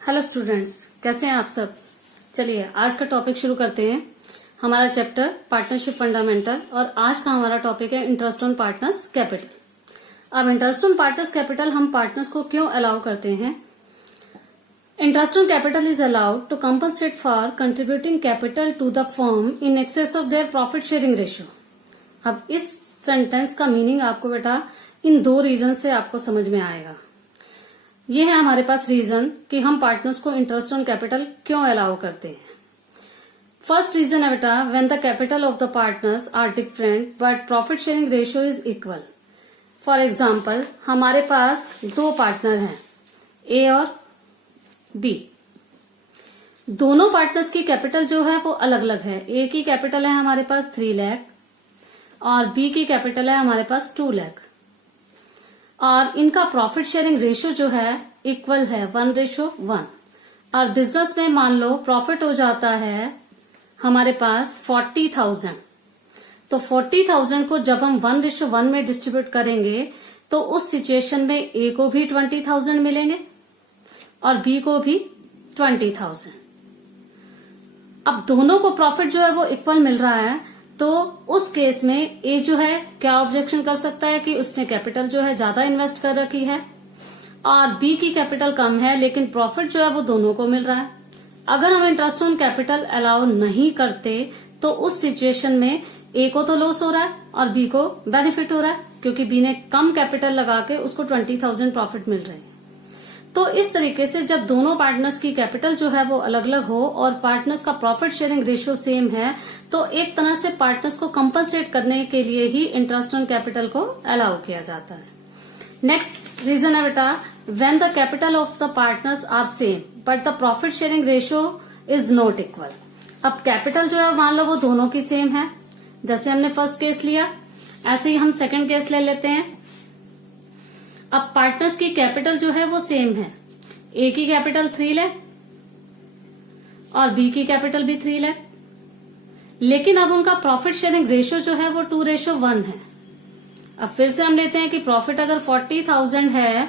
Hello students, कैसे हैं आप सब। चलिए आज का टॉपिक शुरू करते हैं। हमारा चैप्टर पार्टनरशिप फंडामेंटल और आज का हमारा टॉपिक है इंटरेस्ट ऑन पार्टनर्स कैपिटल। अब इंटरेस्ट ऑन पार्टनर्स कैपिटल हम पार्टनर्स को क्यों अलाउ करते हैं। Interest on capital is allowed to compensate for contributing capital to the firm in excess of their profit sharing ratio. अब इस sentence का meaning आपको बेटा इन दो रीजन से आपको समझ में आएगा। ये है हमारे पास रीजन कि हम पार्टनर्स को इंटरेस्ट ऑन कैपिटल क्यों अलाउ करते हैं। फर्स्ट रीजन है बेटा, when the capital of the partners are different but profit sharing ratio is equal. For example, हमारे पास दो पार्टनर हैं, ए और बी। दोनों पार्टनर्स की कैपिटल जो है वो अलग अलग है। ए की कैपिटल है हमारे पास 3 लाख और बी की कैपिटल है हमारे पास 2 लाख और इनका प्रॉफिट शेयरिंग रेशियो जो है इक्वल है 1:1। और बिजनेस में मान लो प्रॉफिट हो जाता है हमारे पास 40,000, तो 40,000 को जब हम 1:1 में डिस्ट्रीब्यूट करेंगे तो उस सिचुएशन में ए को भी 20,000 मिलेंगे और बी को भी 20,000। अब दोनों को प्रॉफिट जो है वो इक्वल मिल रहा है, तो उस केस में ए जो है क्या ऑब्जेक्शन कर सकता है कि उसने कैपिटल जो है ज्यादा इन्वेस्ट कर रखी है और बी की कैपिटल कम है लेकिन प्रॉफिट जो है वो दोनों को मिल रहा है। अगर हम इंटरेस्ट ऑन कैपिटल अलाउ नहीं करते तो उस सिचुएशन में ए को तो लॉस हो रहा है और बी को बेनिफिट हो रहा है क्योंकि बी ने कम कैपिटल लगा के उसको 20,000 प्रॉफिट मिल रहे हैं। तो इस तरीके से जब दोनों पार्टनर्स की कैपिटल जो है वो अलग अलग हो और पार्टनर्स का प्रॉफिट शेयरिंग रेशियो सेम है तो एक तरह से पार्टनर्स को कंपनसेट करने के लिए ही इंटरेस्ट ऑन कैपिटल को अलाउ किया जाता है। नेक्स्ट रीजन है बेटा, when the capital of the partners are same but the profit sharing ratio is not equal. अब कैपिटल जो है मान लो वो दोनों की सेम है, जैसे हमने फर्स्ट केस लिया ऐसे ही हम सेकंड केस ले लेते हैं। अब पार्टनर्स की कैपिटल जो है वो सेम है, ए की कैपिटल 3 लाख और बी की कैपिटल भी 3 लाख, लेकिन अब उनका प्रॉफिट शेयरिंग रेशियो जो है वो 2:1 है। अब फिर से हम लेते हैं कि प्रॉफिट अगर 40,000 है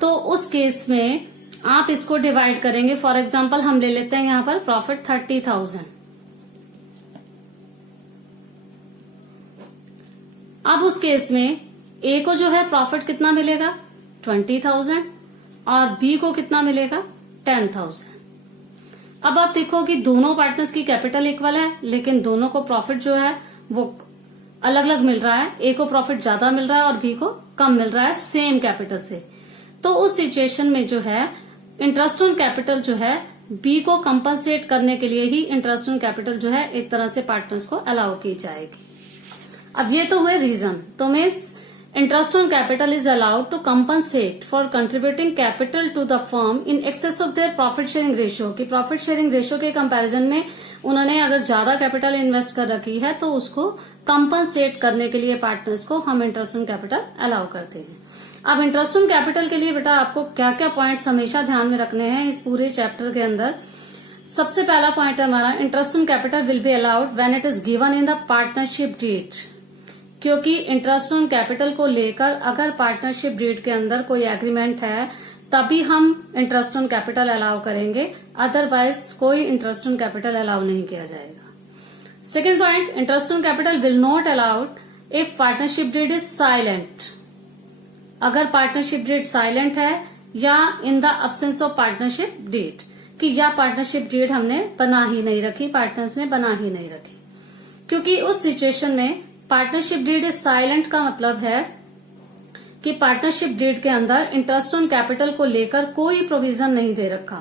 तो उस केस में आप इसको डिवाइड करेंगे। फॉर एग्जांपल हम ले लेते हैं यहां पर प्रॉफिट 30,000। अब उस केस में ए को जो है प्रॉफिट कितना मिलेगा 20,000 और बी को कितना मिलेगा 10,000। अब आप देखो कि दोनों पार्टनर्स की कैपिटल इक्वल है लेकिन दोनों को प्रॉफिट जो है वो अलग अलग मिल रहा है। ए को प्रॉफिट ज्यादा मिल रहा है और बी को कम मिल रहा है सेम कैपिटल से। तो उस सिचुएशन में जो है इंटरेस्ट ऑन कैपिटल जो है बी को कंपनसेट करने के लिए ही इंटरेस्ट ऑन कैपिटल जो है एक तरह से पार्टनर्स को अलाउ की जाएगी। अब ये तो हुए रीजन। तो means interest on capital is allowed to compensate for contributing capital to the firm in excess of their profit sharing ratio. कि प्रॉफिट शेयरिंग रेशियो के कंपैरिजन में उन्होंने अगर ज्यादा कैपिटल इन्वेस्ट कर रखी है तो उसको कंपनसेट करने के लिए पार्टनर्स को हम इंटरेस्ट ऑन कैपिटल अलाउ करते हैं। अब इंटरेस्ट ऑन कैपिटल के लिए बेटा आपको क्या क्या पॉइंट्स हमेशा ध्यान में रखने हैं इस पूरे चैप्टर के अंदर। सबसे पहला पॉइंट है हमारा, interest on capital will be allowed when it is given in the partnership deed. क्योंकि इंटरेस्ट ऑन कैपिटल को लेकर अगर पार्टनरशिप डीड के अंदर कोई एग्रीमेंट है तभी हम इंटरेस्ट ऑन कैपिटल अलाउ करेंगे, अदरवाइज कोई इंटरेस्ट ऑन कैपिटल अलाउ नहीं किया जाएगा। Second point, interest on capital will not allowed if partnership deed is silent. अगर पार्टनरशिप डीड साइलेंट है या in the absence of partnership deed, कि या पार्टनरशिप डीड हमने बना ही नहीं रखी, पार्टनर्स ने बना ही नहीं रखी। क्योंकि उस सिचुएशन में पार्टनरशिप डीड इज साइलेंट का मतलब है कि पार्टनरशिप डीड के अंदर इंटरेस्ट ऑन कैपिटल को लेकर कोई प्रोविजन नहीं दे रखा,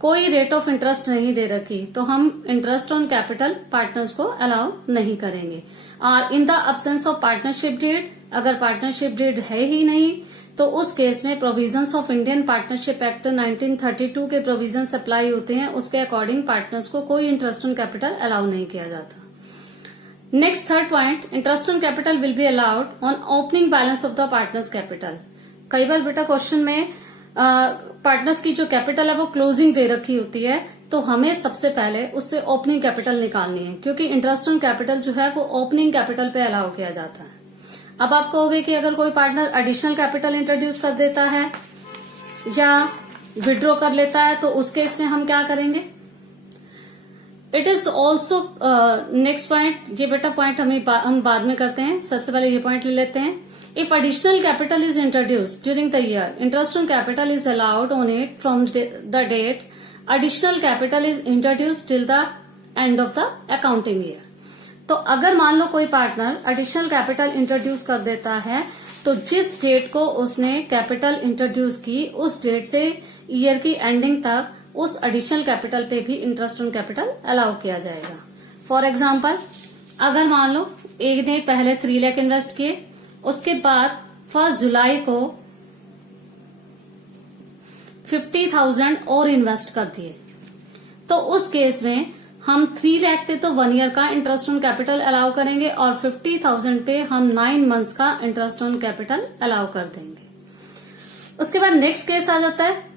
कोई रेट ऑफ इंटरेस्ट नहीं दे रखी, तो हम इंटरेस्ट ऑन कैपिटल पार्टनर्स को अलाउ नहीं करेंगे। और in the absence of partnership deed, अगर पार्टनरशिप डीड है ही नहीं तो उस केस में provisions of Indian partnership act 1932 के प्रोविजंस अप्लाई होते हैं, उसके अकॉर्डिंग पार्टनर्स को कोई इंटरेस्ट ऑन कैपिटल अलाउ नहीं किया जाता। Next third point, interest on capital will be allowed on opening balance of the partners capital. कई बार बेटा क्वेश्चन में पार्टनर्स की जो कैपिटल है वो क्लोजिंग दे रखी होती है, तो हमें सबसे पहले उससे ओपनिंग कैपिटल निकालनी है क्योंकि इंटरेस्ट ऑन कैपिटल जो है वो ओपनिंग कैपिटल पे अलाउ किया जाता है। अब आप कहोगे कि अगर कोई पार्टनर एडिशनल कैपिटल इंट्रोड्यूस कर देता है या विड्रॉ कर लेता है तो उस केस में हम क्या करेंगे? It is also next point, ये बेटा पॉइंट हम बाद में करते हैं, सबसे पहले ये पॉइंट ले लेते हैं। If additional capital is introduced during the year, interest on capital is allowed on it from the date additional capital is introduced till the end of the accounting year. तो अगर मान लो कोई पार्टनर एडिशनल कैपिटल इंट्रोड्यूस कर देता है तो जिस date को उसने कैपिटल इंट्रोड्यूस की उस डेट से ईयर की एंडिंग तक उस एडिशनल कैपिटल पे भी इंटरेस्ट ऑन कैपिटल अलाउ किया जाएगा। फॉर एग्जाम्पल, अगर मान लो एक ने पहले 3 लाख इन्वेस्ट किए, उसके बाद 1 जुलाई को 50,000 और इन्वेस्ट कर दिए, तो उस केस में हम 3 लाख पे तो 1 ईयर का इंटरेस्ट ऑन कैपिटल अलाउ करेंगे और 50,000 पे हम 9 मंथ्स का इंटरेस्ट ऑन कैपिटल अलाउ कर देंगे। उसके बाद नेक्स्ट केस आ जाता है,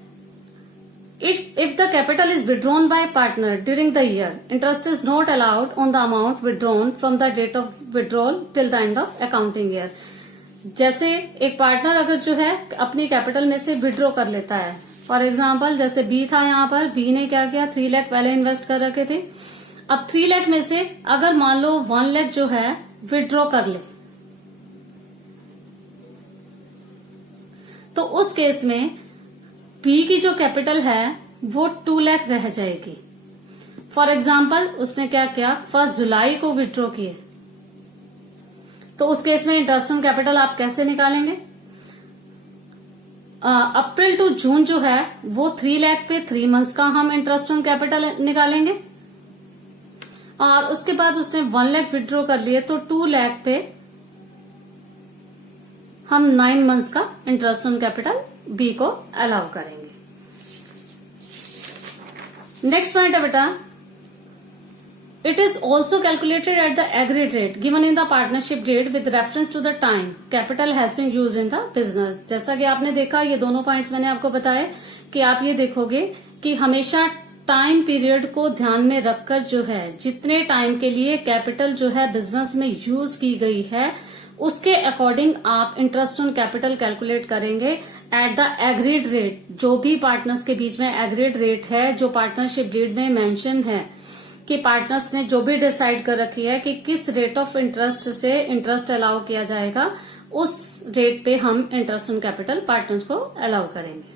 if the capital is withdrawn by partner during the year, interest is not allowed on the amount withdrawn from the date of withdrawal till the end of accounting year। जैसे एक partner अगर जो है अपनी capital में से withdraw कर लेता है, फॉर एग्जाम्पल जैसे बी था, यहाँ पर बी ने क्या किया, 3 लाख पहले इन्वेस्ट कर रखे थे। अब 3 लाख में से अगर मान लो 1 लाख जो है विड्रॉ कर ले, तो उस केस में बी की जो कैपिटल है वो 2 लाख रह जाएगी। फॉर एग्जाम्पल उसने क्या किया, 1 जुलाई को विड्रॉ किए, तो उस केस में इंटरेस्ट ऑन कैपिटल आप कैसे निकालेंगे? अप्रैल टू जून जो है वो 3 लाख पे 3 मंथ्स का हम इंटरेस्ट ऑन कैपिटल निकालेंगे और उसके बाद उसने 1 लाख विड्रॉ कर लिए तो 2 लाख पे हम 9 मंथ्स का इंटरेस्ट ऑन कैपिटल बी को अलाउ करेंगे। नेक्स्ट पॉइंट है बेटा, it is also calculated at the agreed rate given in the partnership date with reference to the time capital has been used in the business. जैसा कि आपने देखा, ये दोनों पॉइंट्स मैंने आपको बताए कि आप ये देखोगे कि हमेशा टाइम पीरियड को ध्यान में रखकर जो है जितने टाइम के लिए कैपिटल जो है बिजनेस में यूज की गई है उसके अकॉर्डिंग आप इंटरेस्ट ऑन कैपिटल कैलकुलेट करेंगे एट द एग्रीड रेट। जो भी पार्टनर्स के बीच में एग्रीड रेट है, जो पार्टनरशिप डीड में मेंशन है कि पार्टनर्स ने जो भी डिसाइड कर रखी है कि किस रेट ऑफ इंटरेस्ट से इंटरेस्ट अलाउ किया जाएगा, उस रेट पे हम इंटरेस्ट ऑन कैपिटल पार्टनर्स को अलाउ करेंगे।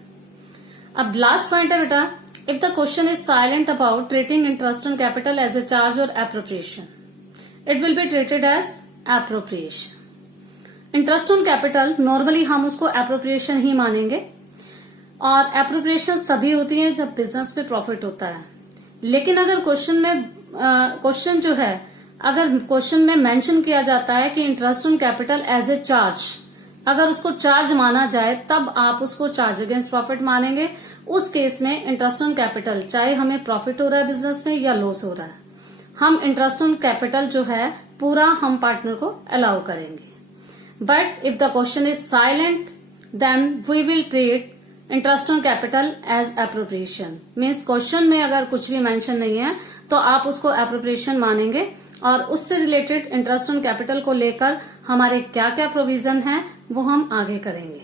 अब लास्ट पॉइंट है बेटा, if the question is silent about treating interest on capital as a charge और appropriation, it will be treated as appropriation. Interest on capital normally हम उसको appropriation ही मानेंगे और एप्रोप्रिएशन तभी होती है जब बिजनेस में प्रॉफिट होता है। लेकिन अगर क्वेश्चन जो है, अगर क्वेश्चन में मेंशन किया जाता है कि interest on capital as a charge, अगर उसको चार्ज माना जाए तब आप उसको चार्ज अगेंस्ट प्रॉफिट मानेंगे। उस केस में इंटरेस्ट ऑन कैपिटल, चाहे हमें प्रॉफिट हो रहा है बिजनेस में या लॉस हो रहा है, हम इंटरेस्ट ऑन कैपिटल जो है पूरा हम पार्टनर को अलाउ करेंगे। But if the question is silent then we will treat interest on capital as appropriation. Means question में अगर कुछ भी मेंशन नहीं है तो आप उसको एप्रोप्रिएशन मानेंगे और उससे रिलेटेड इंटरेस्ट ऑन कैपिटल को लेकर हमारे क्या क्या प्रोविजन है वो हम आगे करेंगे।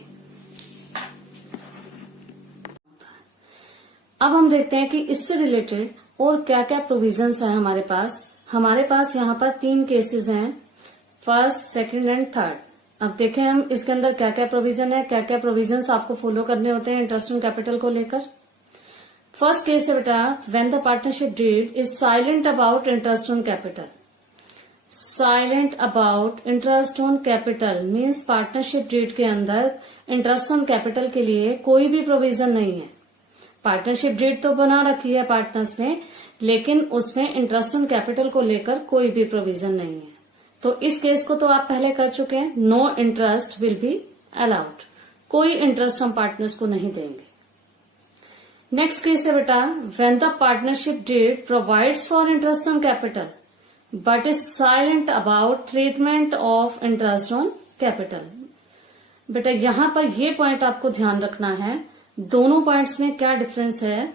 अब हम देखते हैं कि इससे रिलेटेड और क्या क्या प्रोविजंस है हमारे पास। हमारे पास यहाँ पर 3 केसेस हैं, फर्स्ट, सेकंड एंड थर्ड। अब देखें हम इसके अंदर क्या क्या प्रोविजन है, क्या क्या प्रोविजंस आपको फॉलो करने होते हैं इंटरेस्ट ऑन कैपिटल को लेकर। फर्स्ट केस है बेटा, when the partnership deed is silent about interest on capital. Silent about interest on capital means partnership deed के अंदर इंटरेस्ट ऑन कैपिटल के लिए कोई भी प्रोविजन नहीं है। पार्टनरशिप डीड तो बना रखी है पार्टनर्स ने, लेकिन उसमें इंटरेस्ट ऑन कैपिटल को लेकर कोई भी प्रोविजन नहीं है। तो इस केस को तो आप पहले कर चुके हैं, no interest will be allowed, कोई इंटरेस्ट हम पार्टनर्स को नहीं देंगे। नेक्स्ट केस है बेटा, when the partnership deed provides for interest on capital but is silent about treatment of interest on capital. बेटा यहां पर ये पॉइंट आपको ध्यान रखना है, दोनों पॉइंट्स में क्या डिफरेंस है।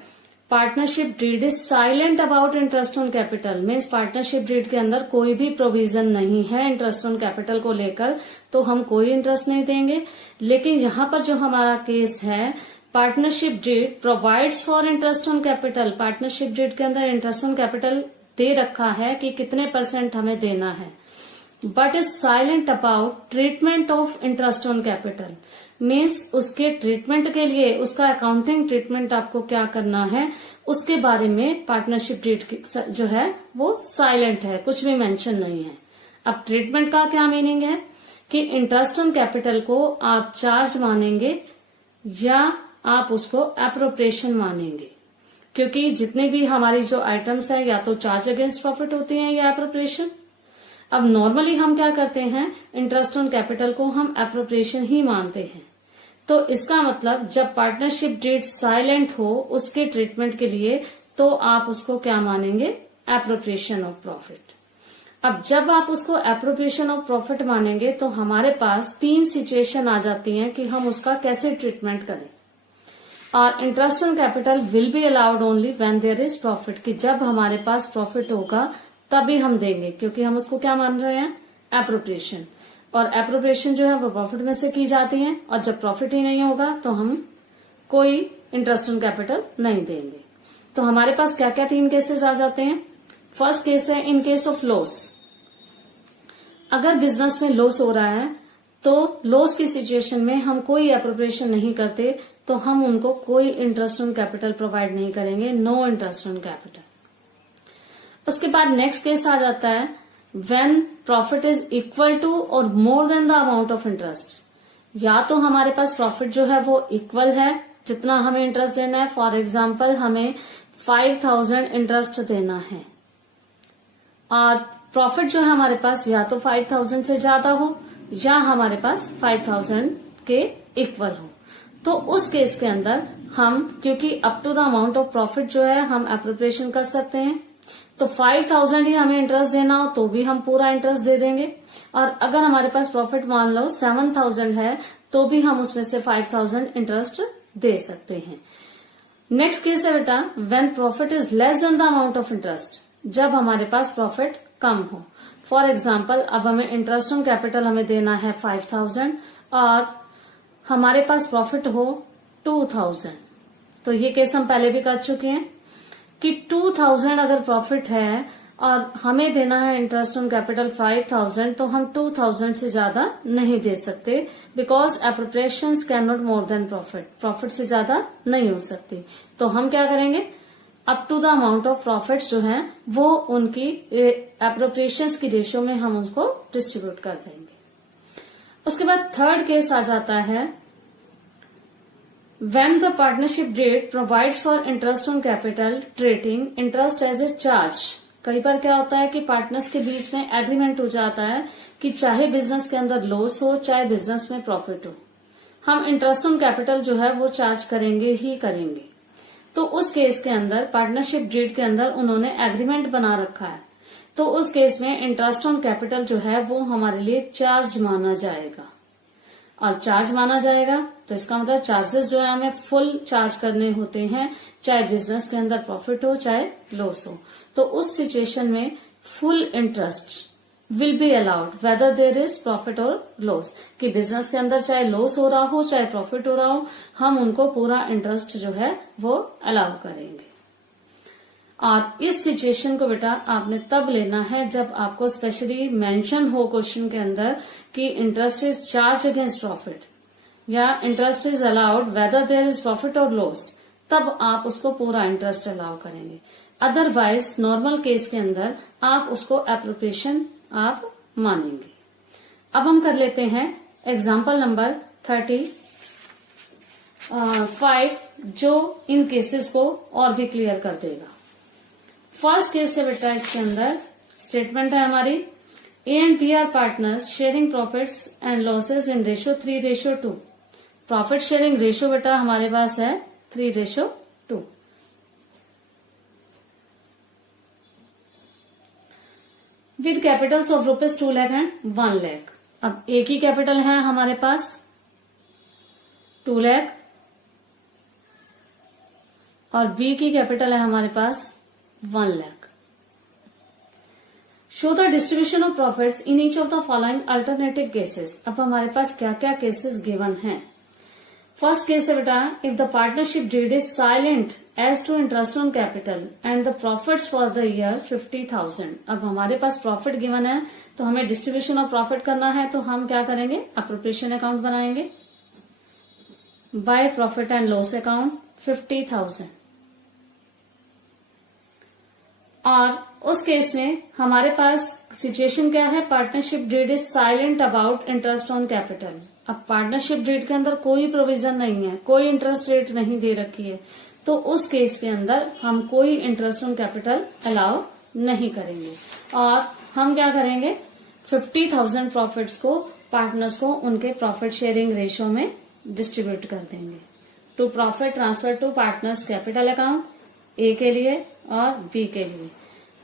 Partnership deed is silent about interest on capital means partnership deed के अंदर कोई भी प्रोविजन नहीं है इंटरेस्ट ऑन कैपिटल को लेकर, तो हम कोई इंटरेस्ट नहीं देंगे। लेकिन यहाँ पर जो हमारा केस है partnership deed provides for interest on capital. Partnership deed के अंदर इंटरेस्ट ऑन कैपिटल दे रखा है कि कितने % हमें देना है, but is silent about treatment of interest on capital. Means उसके ट्रीटमेंट के लिए, उसका अकाउंटिंग ट्रीटमेंट आपको क्या करना है उसके बारे में पार्टनरशिप डीड जो है वो साइलेंट है, कुछ भी मेंशन नहीं है। अब ट्रीटमेंट का क्या मीनिंग है कि इंटरेस्ट ऑन कैपिटल को आप चार्ज मानेंगे या आप उसको एप्रोप्रिएशन मानेंगे, क्योंकि जितने भी हमारी जो आइटम्स है या तो चार्ज अगेंस्ट प्रॉफिट होती हैं या एप्रोप्रिएशन। अब नॉर्मली हम क्या करते हैं, इंटरेस्ट ऑन कैपिटल को हम एप्रोप्रिएशन ही मानते हैं। तो इसका मतलब जब पार्टनरशिप डीड साइलेंट हो उसके ट्रीटमेंट के लिए, तो आप उसको क्या मानेंगे, एप्रोप्रिएशन ऑफ प्रॉफिट। अब जब आप उसको एप्रोप्रिएशन ऑफ प्रॉफिट मानेंगे तो हमारे पास 3 सिचुएशन आ जाती हैं कि हम उसका कैसे ट्रीटमेंट करें। और interest on capital will be allowed only when there is profit, कि जब हमारे पास प्रॉफिट होगा तभी हम देंगे, क्योंकि हम उसको क्या मान रहे हैं, एप्रोप्रिएशन। और एप्रोप्रिएशन जो है वो प्रॉफिट में से की जाती है, और जब प्रॉफिट ही नहीं होगा तो हम कोई इंटरेस्ट ऑन कैपिटल नहीं देंगे। तो हमारे पास क्या क्या 3 केसेस आ जाते हैं। फर्स्ट केस है इन केस ऑफ लॉस। अगर बिजनेस में लॉस हो रहा है तो लॉस की सिचुएशन में हम कोई एप्रोप्रिएशन नहीं करते, तो हम उनको कोई इंटरेस्ट ऑन कैपिटल प्रोवाइड नहीं करेंगे, नो इंटरेस्ट ऑन कैपिटल। उसके बाद नेक्स्ट केस आ जाता है when profit is equal to और more than the amount of interest. या तो हमारे पास प्रॉफिट जो है वो इक्वल है जितना हमें इंटरेस्ट देना है, फॉर एग्जाम्पल हमें 5000 इंटरेस्ट देना है, और प्रॉफिट जो है हमारे पास या तो 5000 से ज्यादा हो या हमारे पास 5000 के इक्वल हो। तो उस केस के अंदर हम, क्योंकि up to the amount of profit जो है हम एप्रोप्रिएशन कर सकते हैं, तो 5000 ही हमें इंटरेस्ट देना हो तो भी हम पूरा इंटरेस्ट दे देंगे। और अगर हमारे पास प्रॉफिट मान लो 7000 है तो भी हम उसमें से 5000 इंटरेस्ट दे सकते हैं। नेक्स्ट केस है बेटा when profit is less than the amount of interest, जब हमारे पास प्रॉफिट कम हो। फॉर एग्जाम्पल अब हमें इंटरेस्ट ऑन कैपिटल हमें देना है 5000 और हमारे पास प्रॉफिट हो 2000। तो ये केस हम पहले भी कर चुके हैं कि 2000 अगर प्रॉफिट है और हमें देना है इंटरेस्ट ऑन कैपिटल 5000, तो हम 2000 से ज्यादा नहीं दे सकते, because appropriations can not more than profit, profit से ज्यादा नहीं हो सकती। तो हम क्या करेंगे, up to the amount of profits जो है वो उनकी एप्रोप्रिएशंस की रेशियो में हम उसको डिस्ट्रीब्यूट कर देंगे। उसके बाद थर्ड केस आ जाता है when the partnership deed provides for interest on capital treating interest as a charge। कई बार क्या होता है कि पार्टनर्स के बीच में एग्रीमेंट हो जाता है कि चाहे बिजनेस के अंदर लॉस हो चाहे बिजनेस में प्रॉफिट हो, हम इंटरेस्ट ऑन कैपिटल जो है वो चार्ज करेंगे ही करेंगे। तो उस केस के अंदर पार्टनरशिप डीड के अंदर उन्होंने एग्रीमेंट बना रखा है, तो उस केस में इंटरेस्ट ऑन कैपिटल जो है वो हमारे लिए चार्ज माना जाएगा। और चार्ज माना जाएगा तो इसका मतलब चार्जेस जो है हमें फुल चार्ज करने होते हैं, चाहे बिजनेस के अंदर प्रॉफिट हो चाहे लॉस हो। तो उस सिचुएशन में full interest will be allowed whether there is profit और लॉस, कि बिजनेस के अंदर चाहे लॉस हो रहा हो चाहे प्रॉफिट हो रहा हो, हम उनको पूरा इंटरेस्ट जो है वो अलाउ करेंगे। और इस सिचुएशन को बेटा आपने तब लेना है जब आपको स्पेशली मेंशन हो क्वेश्चन के अंदर कि interest is charge against profit या interest is allowed whether there is profit और लॉस, तब आप उसको पूरा इंटरेस्ट अलाउ करेंगे। अदरवाइज नॉर्मल केस के अंदर आप उसको एप्रोप्रिएशन आप मानेंगे। अब हम कर लेते हैं एग्जाम्पल नंबर 35 जो इन केसेस को और भी क्लियर कर देगा। फर्स्ट केस है बेटा, इसके अंदर स्टेटमेंट है हमारी A and B are partners sharing profits and losses in ratio 3:2। Profit sharing ratio बेटा हमारे पास है 3:2। With capitals of rupees 2 lakh and 1 lakh. अब ए की कैपिटल है हमारे पास 2 लाख और बी की कैपिटल है हमारे पास 1 lakh. Show the distribution of profits in each of the following alternative cases. अब हमारे पास क्या क्या केसेस गिवन हैं। फर्स्ट केस है बेटा, if the partnership deed is silent as to interest on capital and the profits for the year 50,000। अब हमारे पास प्रॉफिट गिवन है तो हमें डिस्ट्रीब्यूशन ऑफ प्रॉफिट करना है, तो हम क्या करेंगे, अप्रोप्रिएशन अकाउंट बनाएंगे by profit and loss account 50,000। और उस केस में हमारे पास सिचुएशन क्या है, partnership deed is silent about interest on capital. अब पार्टनरशिप डीड के अंदर कोई प्रोविजन नहीं है, कोई इंटरेस्ट रेट नहीं दे रखी है, तो उस केस के अंदर हम कोई इंटरेस्ट ऑन कैपिटल अलाउ नहीं करेंगे। और हम क्या करेंगे, 50,000 प्रॉफिट्स को पार्टनर्स को उनके प्रॉफिट शेयरिंग रेशियो में डिस्ट्रीब्यूट कर देंगे। To profit transfer to partners capital account, A के लिए और बी के लिए।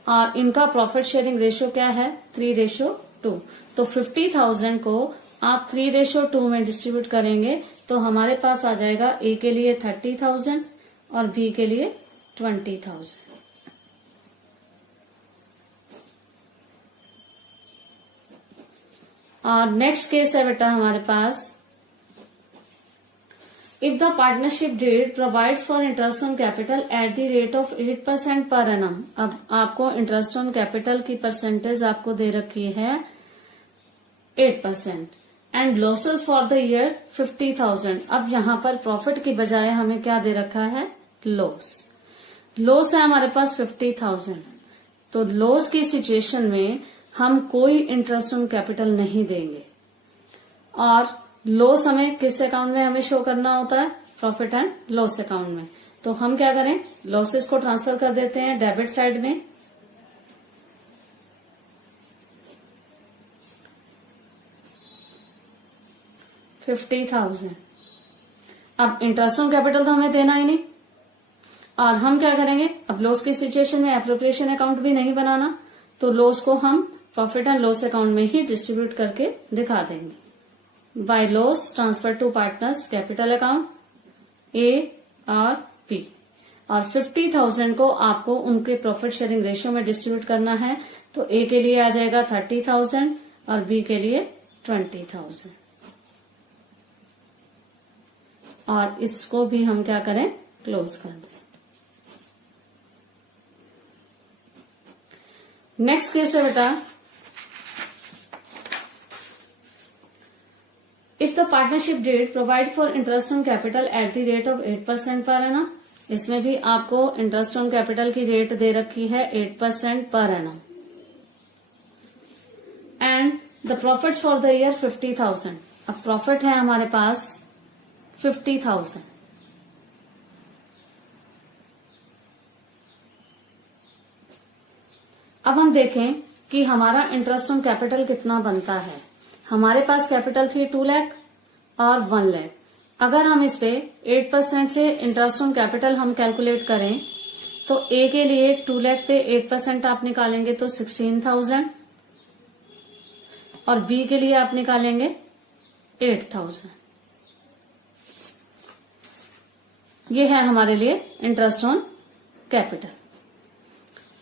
और इनका प्रॉफिट शेयरिंग रेशियो क्या है, 3:2। तो 50,000 को आप 3:2 में डिस्ट्रीब्यूट करेंगे तो हमारे पास आ जाएगा ए के लिए 30,000 और बी के लिए 20,000। और नेक्स्ट केस है बेटा हमारे पास, if the partnership deed provides for interest on capital at the rate of 8% per annum. अब आपको इंटरेस्ट ऑन कैपिटल की परसेंटेज आपको दे रखी है 8% and losses for the year 50,000। अब यहाँ पर प्रॉफिट की बजाय हमें क्या दे रखा है, लॉस। लॉस है हमारे पास 50,000, तो लॉस की सिचुएशन में हम कोई इंटरेस्ट ऑन कैपिटल नहीं देंगे। और लॉस हमें किस अकाउंट में हमें शो करना होता है, प्रॉफिट एंड लॉस अकाउंट में। तो हम क्या करें, लॉसेस को ट्रांसफर कर देते हैं डेबिट साइड में। $50,000। अब इंटरेस्ट ऑन कैपिटल तो हमें देना ही नहीं, और हम क्या करेंगे, अब लॉस की सिचुएशन में एप्रोप्रिएशन अकाउंट भी नहीं बनाना, तो लॉस को हम प्रॉफिट एंड लॉस अकाउंट में ही डिस्ट्रीब्यूट करके दिखा देंगे। By loss transfer to partners capital account, A और बी। और 50,000 को आपको उनके प्रॉफिट शेयरिंग रेशियो में डिस्ट्रीब्यूट करना है, तो ए के लिए आ जाएगा 30,000 और बी के लिए 20,000। और इसको भी हम क्या करें, क्लोज कर दें। नेक्स्ट केस है बेटा, if the partnership deed provide for interest on capital at the rate of 8% per annum. इसमें भी आपको इंटरेस्ट ऑन कैपिटल की रेट दे रखी है 8% per annum and the profit for the year 50,000। अब प्रॉफिट है हमारे पास 50,000। अब हम देखें कि हमारा इंटरेस्ट ऑन कैपिटल कितना बनता है। हमारे पास कैपिटल थी 2 लाख और 1 लाख। अगर हम इस पे 8% से इंटरेस्ट ऑन कैपिटल हम कैलकुलेट करें तो ए के लिए 2 लाख पे 8% आप निकालेंगे तो 16,000 और बी के लिए आप निकालेंगे 8,000। ये है हमारे लिए इंटरेस्ट ऑन कैपिटल।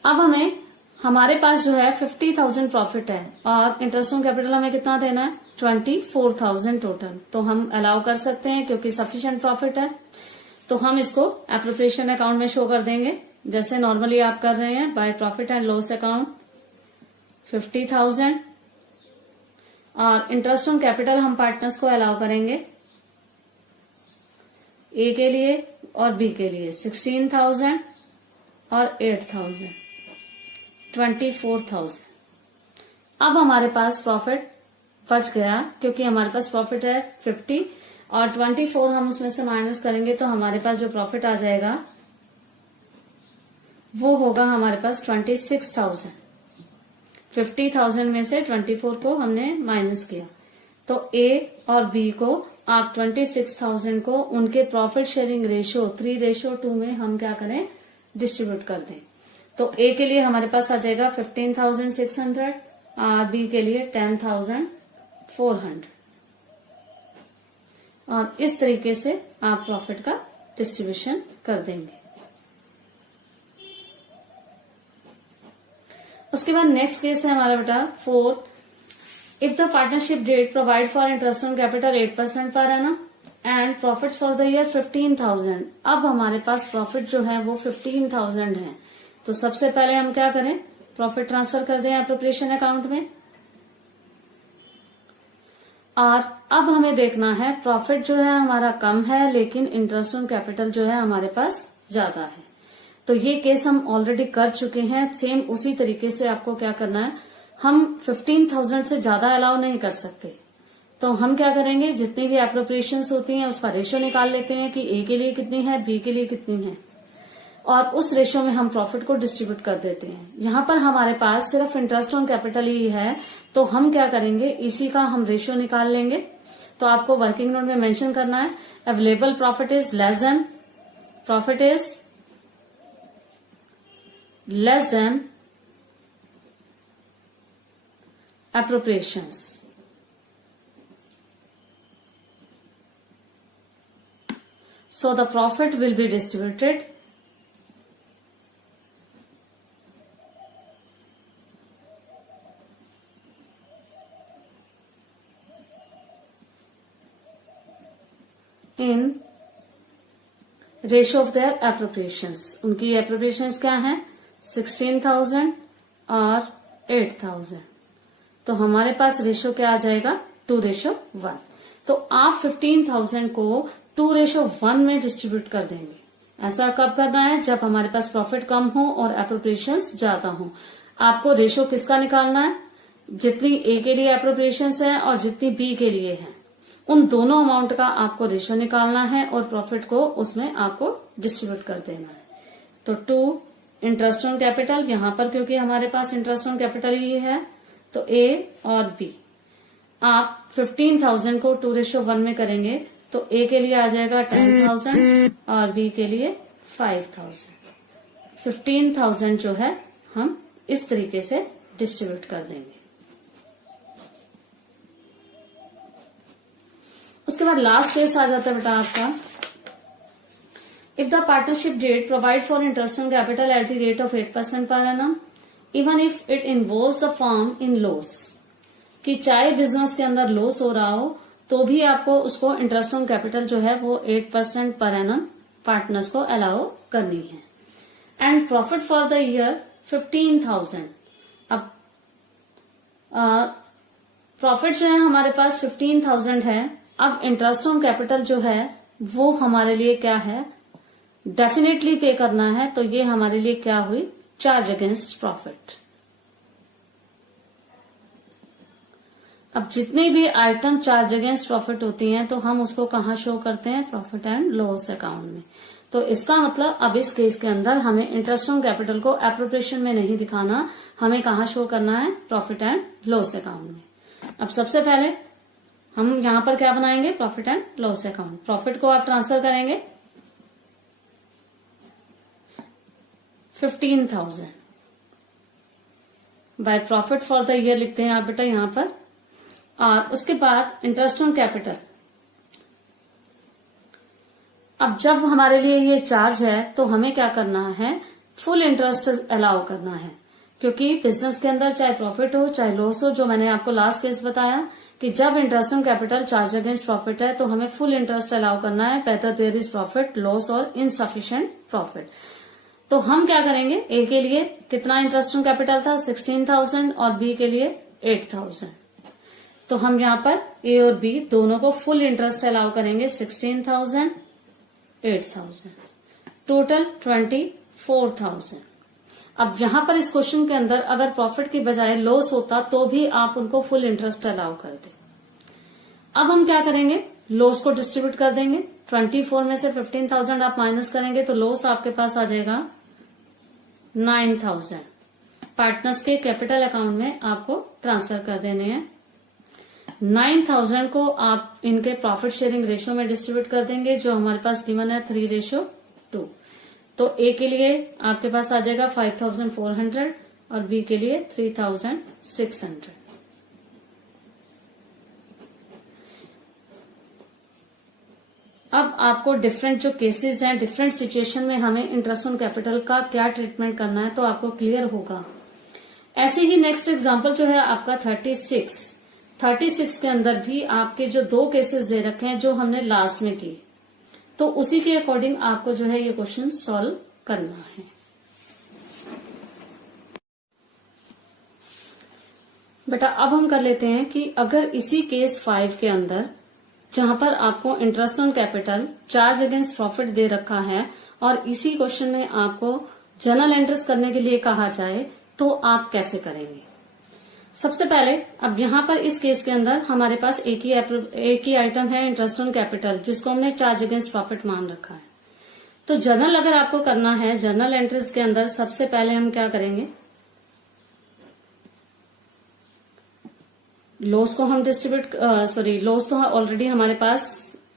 अब हमें हमारे पास जो है 50,000 प्रॉफिट है और इंटरेस्ट ऑन कैपिटल हमें कितना देना है, 24,000 टोटल। तो हम अलाउ कर सकते हैं क्योंकि सफिशिएंट प्रॉफिट है, तो हम इसको एप्रोप्रिएशन अकाउंट में शो कर देंगे जैसे नॉर्मली आप कर रहे हैं, by profit and loss account 50,000। और इंटरेस्ट ऑन कैपिटल हम पार्टनर्स को अलाउ करेंगे ए के लिए और बी के लिए 16,000 और 8,000, 24,000। अब हमारे पास प्रॉफिट बच गया क्योंकि हमारे पास प्रॉफिट है 50 और 24 हम उसमें से माइनस करेंगे तो हमारे पास जो प्रॉफिट आ जाएगा वो होगा हमारे पास 26,000। 50,000 में से 24 को हमने माइनस किया तो ए और बी को आप 26,000 को उनके प्रॉफिट शेयरिंग रेशियो 3:2 में हम क्या करें, डिस्ट्रीब्यूट कर दें। तो ए के लिए हमारे पास आ जाएगा 15,600 और बी के लिए 10,400। और इस तरीके से आप प्रॉफिट का डिस्ट्रीब्यूशन कर देंगे। उसके बाद नेक्स्ट केस है हमारा बेटा 4th, if the partnership date provide for interest on capital 8% per annum and profit for the year 15,000। अब हमारे पास प्रॉफिट जो है वो 15,000 है। तो सबसे पहले हम क्या करें, प्रॉफिट ट्रांसफर कर दें एप्रोप्रिएशन अकाउंट में। और अब हमें देखना है प्रॉफिट जो है हमारा कम है लेकिन इंटरेस्ट ऑन कैपिटल जो है हमारे पास ज्यादा है। तो ये केस हम ऑलरेडी कर चुके हैं। सेम उसी तरीके से आपको क्या करना है, हम 15,000 से ज्यादा अलाउ नहीं कर सकते। तो हम क्या करेंगे, जितनी भी एप्रोप्रिएशंस होती हैं उसका रेशियो निकाल लेते हैं कि ए के लिए कितनी है, बी के लिए कितनी है, और उस रेशियो में हम प्रॉफिट को डिस्ट्रीब्यूट कर देते हैं। यहाँ पर हमारे पास सिर्फ इंटरेस्ट ऑन कैपिटल ही है, तो हम क्या करेंगे, इसी का हम रेशियो निकाल लेंगे। तो आपको वर्किंग नोट में मेंशन करना है available profit is less than appropriations। So the profit will be distributed in ratio of their appropriations। उनकी appropriations क्या है, 16,000 और 8,000। तो हमारे पास रेशियो क्या आ जाएगा, 2:1। तो आप 15,000 को 2:1 में डिस्ट्रीब्यूट कर देंगे। ऐसा कब करना है, जब हमारे पास प्रॉफिट कम हो और एप्रोप्रिएशंस ज्यादा हो। आपको रेशियो किसका निकालना है, जितनी ए के लिए एप्रोप्रिएशंस है और जितनी बी के लिए है, उन दोनों अमाउंट का आपको रेशियो निकालना है और प्रॉफिट को उसमें आपको डिस्ट्रीब्यूट कर देना है। तो 2 इंटरेस्ट ऑन कैपिटल, यहां पर क्योंकि हमारे पास इंटरेस्ट ऑन कैपिटल ही है तो ए और बी। आप 15,000 को 2:1 में करेंगे तो ए के लिए आ जाएगा 10,000 और बी के लिए 5,000। 15,000 जो है हम इस तरीके से डिस्ट्रीब्यूट कर देंगे। उसके बाद लास्ट केस आ जाता है बेटा आपका, if the partnership date provide for interest on capital at the rate of 8% per annum even if it involves the firm in loss. कि चाहे बिजनेस के अंदर लॉस हो रहा हो तो भी आपको उसको इंटरेस्ट ऑन कैपिटल जो है वो 8% पर एनम पार्टनर्स को अलाउ करनी है। And profit for the year 15,000। अब प्रॉफिट जो है हमारे पास 15,000 है। अब इंटरेस्ट ऑन कैपिटल जो है वो हमारे लिए क्या है, डेफिनेटली पे करना है। तो ये हमारे लिए क्या हुई, चार्ज अगेंस्ट प्रॉफिट। अब जितनी भी आइटम चार्ज अगेंस्ट प्रॉफिट होती हैं तो हम उसको कहाँ शो करते हैं, प्रॉफिट एंड लॉस अकाउंट में। तो इसका मतलब अब इस केस के अंदर हमें इंटरेस्ट ऑन कैपिटल को एप्रोप्रिएशन में नहीं दिखाना, हमें कहाँ शो करना है, प्रॉफिट एंड लॉस अकाउंट में। अब सबसे पहले हम यहां पर क्या बनाएंगे, profit and loss account. Profit को आप ट्रांसफर करेंगे 15,000 by profit for the year लिखते हैं आप बेटा यहां पर। और उसके बाद इंटरेस्ट ऑन कैपिटल। अब जब हमारे लिए ये चार्ज है तो हमें क्या करना है, फुल इंटरेस्ट अलाउ करना है। क्योंकि बिजनेस के अंदर चाहे प्रॉफिट हो चाहे लॉस हो, जो मैंने आपको लास्ट केस बताया कि जब interest on capital charge against profit है तो हमें फुल इंटरेस्ट अलाउ करना है, whether there is profit, loss और इनसफिशिएंट प्रॉफिट। तो हम क्या करेंगे, ए के लिए कितना इंटरेस्ट ऑन कैपिटल था 16,000 और बी के लिए 8,000। तो हम यहाँ पर ए और बी दोनों को फुल इंटरेस्ट अलाउ करेंगे 16,000, 8,000, टोटल 24,000। अब यहां पर इस क्वेश्चन के अंदर अगर प्रॉफिट की बजाय लॉस होता तो भी आप उनको फुल इंटरेस्ट अलाउ करते। अब हम क्या करेंगे, लॉस को डिस्ट्रीब्यूट कर देंगे। 24 में से 15,000 आप माइनस करेंगे तो लॉस आपके पास आ जाएगा 9,000। पार्टनर्स के कैपिटल अकाउंट में आपको ट्रांसफर कर देने हैं। 9,000 को आप इनके प्रॉफिट शेयरिंग रेशियो में डिस्ट्रीब्यूट कर देंगे, जो हमारे पास गिवन है 3:2। तो ए के लिए आपके पास आ जाएगा 5,400 और बी के लिए 3,600। अब आपको डिफरेंट जो केसेस हैं, डिफरेंट सिचुएशन में हमें इंटरेस्ट ऑन कैपिटल का क्या ट्रीटमेंट करना है तो आपको क्लियर होगा। ऐसे ही नेक्स्ट एग्जांपल जो है आपका 36 36 के अंदर भी आपके जो 2 केसेस दे रखे हैं जो हमने लास्ट में किए, तो उसी के अकॉर्डिंग आपको जो है ये क्वेश्चन सॉल्व करना है। बेटा अब हम कर लेते हैं कि अगर इसी केस 5 के अंदर जहां पर आपको interest on capital, charge against profit दे रखा है और इसी क्वेश्चन में आपको जर्नल एंट्रीज करने के लिए कहा जाए, तो आप कैसे करेंगे? सबसे पहले अब यहां पर इस केस के अंदर हमारे पास एक ही आइटम है इंटरेस्ट ऑन कैपिटल, जिसको हमने चार्ज अगेंस्ट प्रॉफिट मान रखा है। तो जर्नल अगर आपको करना है, जर्नल एंट्रीज के अंदर सबसे पहले हम क्या करेंगे, लॉस को हम लॉस तो ऑलरेडी हमारे पास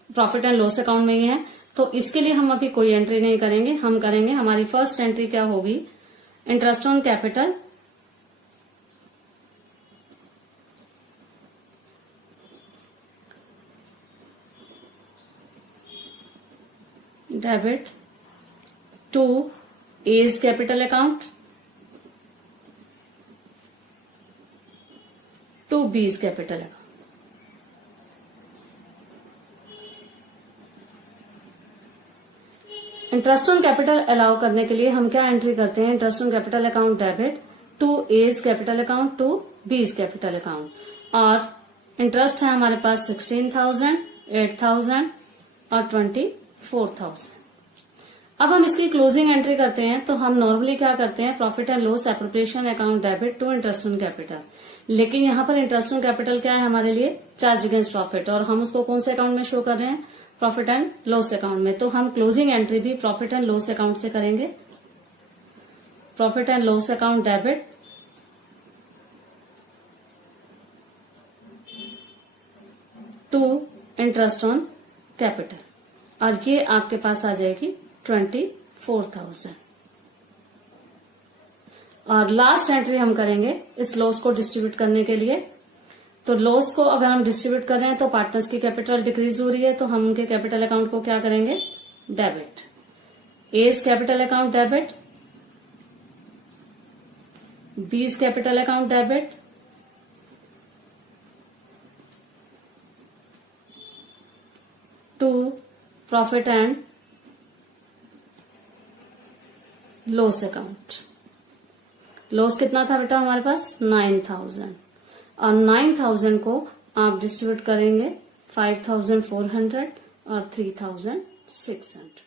प्रॉफिट एंड लॉस अकाउंट में ही है, तो इसके लिए हम अभी कोई एंट्री नहीं करेंगे। हम करेंगे, हमारी फर्स्ट एंट्री क्या होगी, interest on capital debit to A's capital account to B's capital account. Interest on capital allow करने के लिए हम क्या एंट्री करते हैं, interest on capital account debit to A's capital account to B's capital account, और इंटरेस्ट है हमारे पास 16,000, 8,000 और 24,000। अब हम इसकी क्लोजिंग एंट्री करते हैं, तो हम नॉर्मली क्या करते हैं, profit and loss appropriation account debit to interest on capital, लेकिन यहाँ पर इंटरेस्ट ऑन कैपिटल क्या है हमारे लिए, चार्ज अगेंस्ट प्रॉफिट, और हम उसको कौन से अकाउंट में शो कर रहे हैं, प्रॉफिट एंड लॉस अकाउंट में। तो हम क्लोजिंग एंट्री भी प्रॉफिट एंड लॉस अकाउंट से करेंगे, profit and loss account debit to interest on capital, और ये आपके पास आ जाएगी 24,000। और लास्ट एंट्री हम करेंगे इस लॉस को डिस्ट्रीब्यूट करने के लिए। तो लॉस को अगर हम डिस्ट्रीब्यूट कर रहे हैं तो पार्टनर्स की कैपिटल डिक्रीज हो रही है, तो हम उनके कैपिटल अकाउंट को क्या करेंगे, debit, A's capital account debit, B's capital account debit, to profit and loss account. Loss कितना था बेटा हमारे पास, 9,000, और 9,000 को आप डिस्ट्रीब्यूट करेंगे 5,400 और 3,600।